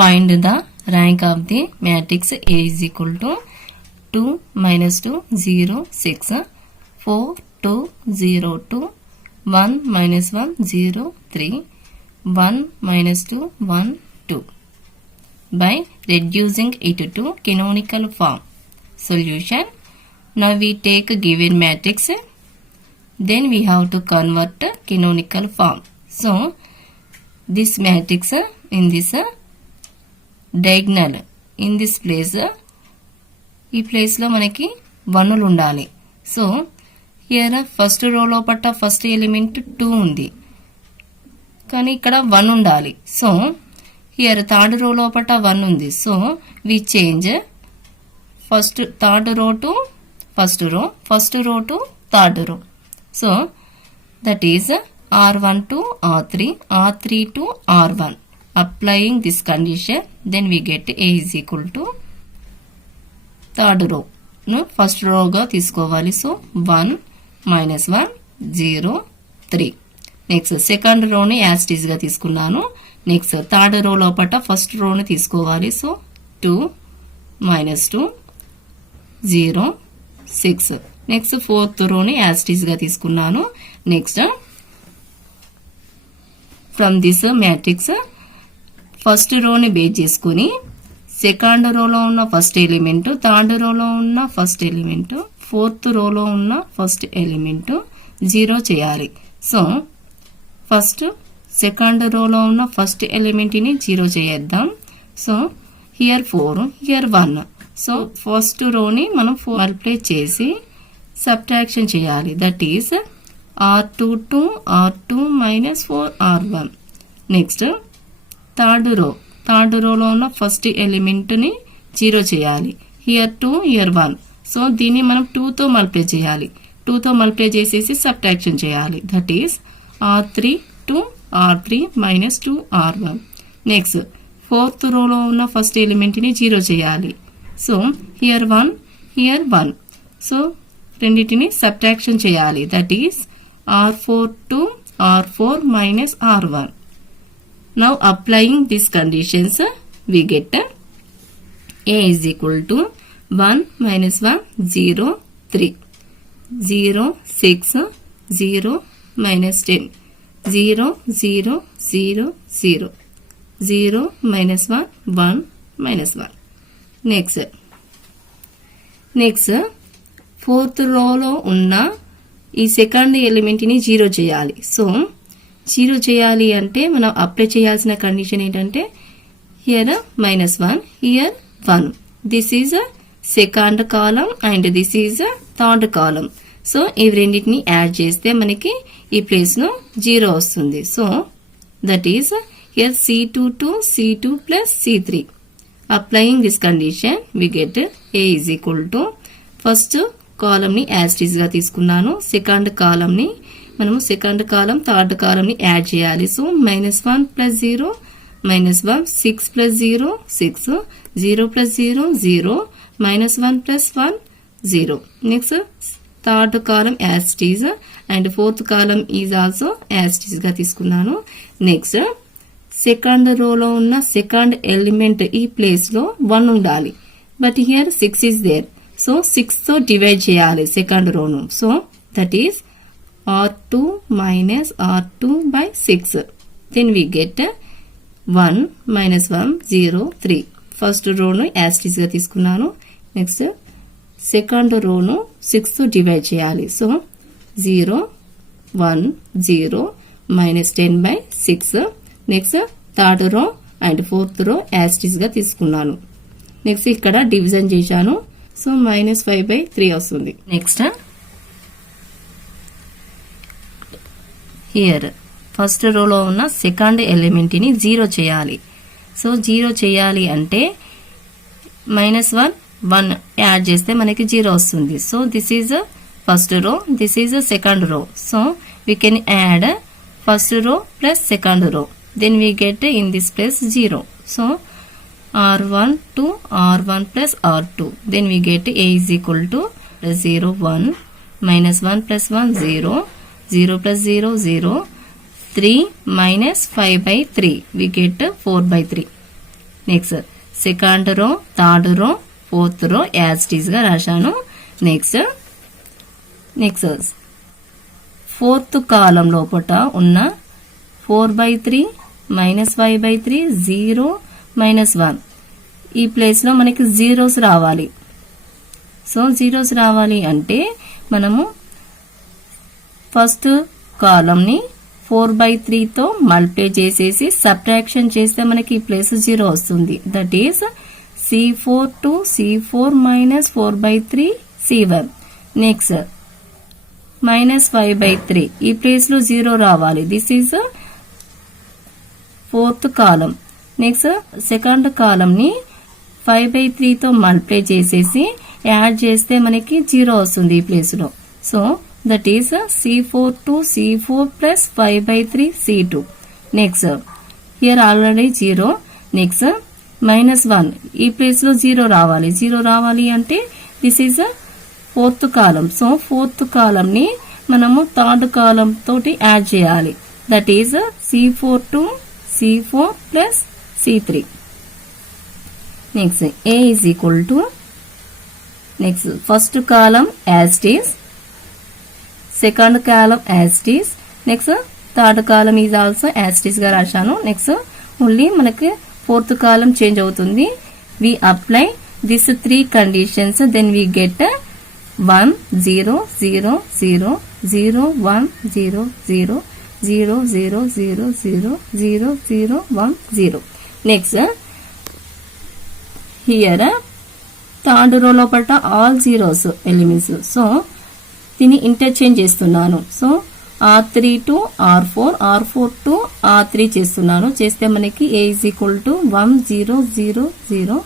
Find the rank of the matrix A is equal to 2 minus 2 0 6 4 2 0 2 1 minus 1 0 3 1 minus 2 1 2 by reducing it to canonical form. Solution. Now we take a given matrix, then we have to convert canonical form. So this matrix in this diagonal in this place, ఈ place లో మనకి 1లు ఉండాలి. So here first row లోపట first element 2 ఉంది, కానీ ఇక్కడ 1 ఉండాలి. So here third row లోపట 1 ఉంది. So we change first third row to first row, first row to third row. So that is R1 to R3, R3 to R1. Applying this condition, then we get A is equal to third row. No, first row ga తీసుకోవాలి. So 1 minus 1 0 3. Next second row ని as it is గా తీసుకున్నాను. Next third రో లోపట first row ని తీసుకోవాలి. So 2 minus 2 0 6. Next fourth రో ని యాజ్ ఇట్ ఈజ్ గా తీసుకున్నాను. Next from this matrix first row ని బేస్ చేసుకుని సెకండ్ రోలో ఉన్న ఫస్ట్ ఎలిమెంట్, థర్డ్ రోలో ఉన్న ఫస్ట్ ఎలిమెంట్, ఫోర్త్ రోలో ఉన్న ఫస్ట్ ఎలిమెంట్ 0 చేయాలి. సో ఫస్ట్ సెకండ్ రోలో ఉన్న ఫస్ట్ ఎలిమెంట్ ని 0 చేద్దాం. So here 4, here 1. So first రోని మనం 4 మల్టిప్లై చేసి సబ్ట్రాక్షన్ చేయాలి. That is R2 to R2 minus 4 R1. Next third రోలో ఉన్న ఫస్ట్ ఎలిమెంట్ ని 0 చేయాలి. Here 2, here 1. సో దీన్ని మనం 2 తో మల్టిప్లై చేయాలి. 2 తో మల్టిప్లై చేసేసి సబ్ట్రాక్షన్ చేయాలి. That is R3 to R3 minus 2 R1. Next fourth రోలో ఉన్న ఫస్ట్ ఎలిమెంట్ ని 0 చేయాలి. So here 1, here 1. సో రెండింటిని సబ్ట్రాక్షన్ చేయాలి. That is R4 to R4 minus R1. Now applying these conditions, we get A is equal to 1 minus 1 0 3 0 6 0 minus 10 0 0 0 0 0 minus 1 1 minus 1. Next fourth రోలో ఉన్న ఈ second element ని 0 చేయాలి. So 0 చేయాలి అంటే మనం అప్లై చేయాల్సిన కండిషన్ ఏంటంటే here -1, here 1. This is second column and this is third column. So ఇవి రెండింటిని యాడ్ చేస్తే మనకి ఈ ప్లేస్ లో 0 వస్తుంది. So that is here C2 to C2 plus C3. Applying this condition we get A is equal to first column ని as it is గా తీసుకున్నాను. సెకండ్ కాలం ని మనము సెకండ్ కాలం థర్డ్ కాలం ని యాడ్ చేయాలి. So -1 plus 0 -1 6 plus 0 6 0 plus 0 0 -1 plus 1 0. Next third column as it is and fourth column is also as it is గా తీసుకున్నాను. Next second రోలో ఉన్న సెకండ్ ఎలిమెంట్ ఈ ప్లేస్ లో 1 ఉండాలి. But here 6 is there. So 6 తో డివైడ్ చేయాలి సెకండ్ రోను. So that is R2 minus R2 by 6. Then we get 1 minus 1 0 3. First రోను యాజ్ ఇట్ ఈజ్ గా తీసుకున్నాను. నెక్స్ట్ సెకండ్ రోను 6 తో డివైడ్ చేయాలి. So 0 1 0 minus 10 by 6. Next third row and fourth row as it is గా తీసుకున్నాను. Next ఇక్కడ division చేశాను. సో -5/3 వస్తుంది. నెక్స్ట్ హియర్ ఫస్ట్ రోలో ఉన్న సెకండ్ ఎలిమెంట్ ని 0 చేయాలి. సో 0 చేయాలి అంటే -1 1 యాడ్ చేస్తే మనకి 0 వస్తుంది. So this is first row, this is second row. So we can add first row plus second row. Then we get in this place 0. So R1 to R1 plus R2. Then we get A is equal to 0 1 -1 plus 1 0 0 plus 0 0 3 minus 5/3. We get 4/3. Next second row, third row, fourth row as it is గా రాశాను. Next fourth కాలం లోపల ఉన్న 4/3 -5/3 0 -1 ఈ place లో మనకి zeros రావాలి. So zeros రావాలి అంటే మనము ఫస్ట్ కాలం ని 4/3 తో మల్టిప్లై చేసేసి సబ్ట్రాక్షన్ చేస్తే మనకి ఈ ప్లేస్ 0 వస్తుంది. That is C4 to C4 - 4/3 C1. Next -5/3 ఈ ప్లేస్ లో 0 రావాలి. This is fourth column. Next second column ని 5/3 తో మల్టిప్లై చేసేసి యాడ్ చేస్తే మనకి 0 వస్తుంది ఈ ప్లేస్ లో. So that is C4 to C4 plus 5/3 C2. Next here already 0. Next -1 ఈ ప్లేస్ లో 0 రావాలి. 0 రావాలి అంటే this is fourth column. So fourth column ని మనము థర్డ్ కాలం తోటి యాడ్ చేయాలి. That is C4 to C4 plus C3. Next A is equal to next first column as it is, second column as it is, next third column is also as it is గా రాశాను. Next only మనకి fourth column change అవుతుంది. We apply this 3 conditions, then we get 1 0 0 0 0 1 0 0 0 0 0 0 0 0 1 0. Next here third row లోపల all zeros elements. So దీన్ని interchange చేస్తున్నాను. So R3 to R4, R4 to R3 చేస్తున్నాను. చేస్తే మనకి A is equal to 1 0 0 0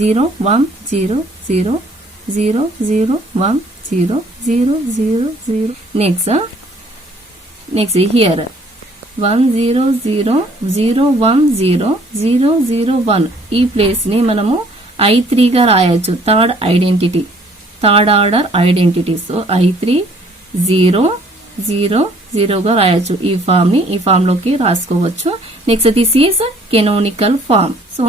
0 1 0 0 0 0 1 0 0 0 0. Next here 1 0 0 0 1 0 0 0 1 ఈ place ని మనము I3 గా రాయొచ్చు. Third order identity. So I3 0 0 0 గా రాయొచ్చు. ఈ ఫామ్ లోకి రాసుకోవచ్చు. Next this is canonical form. So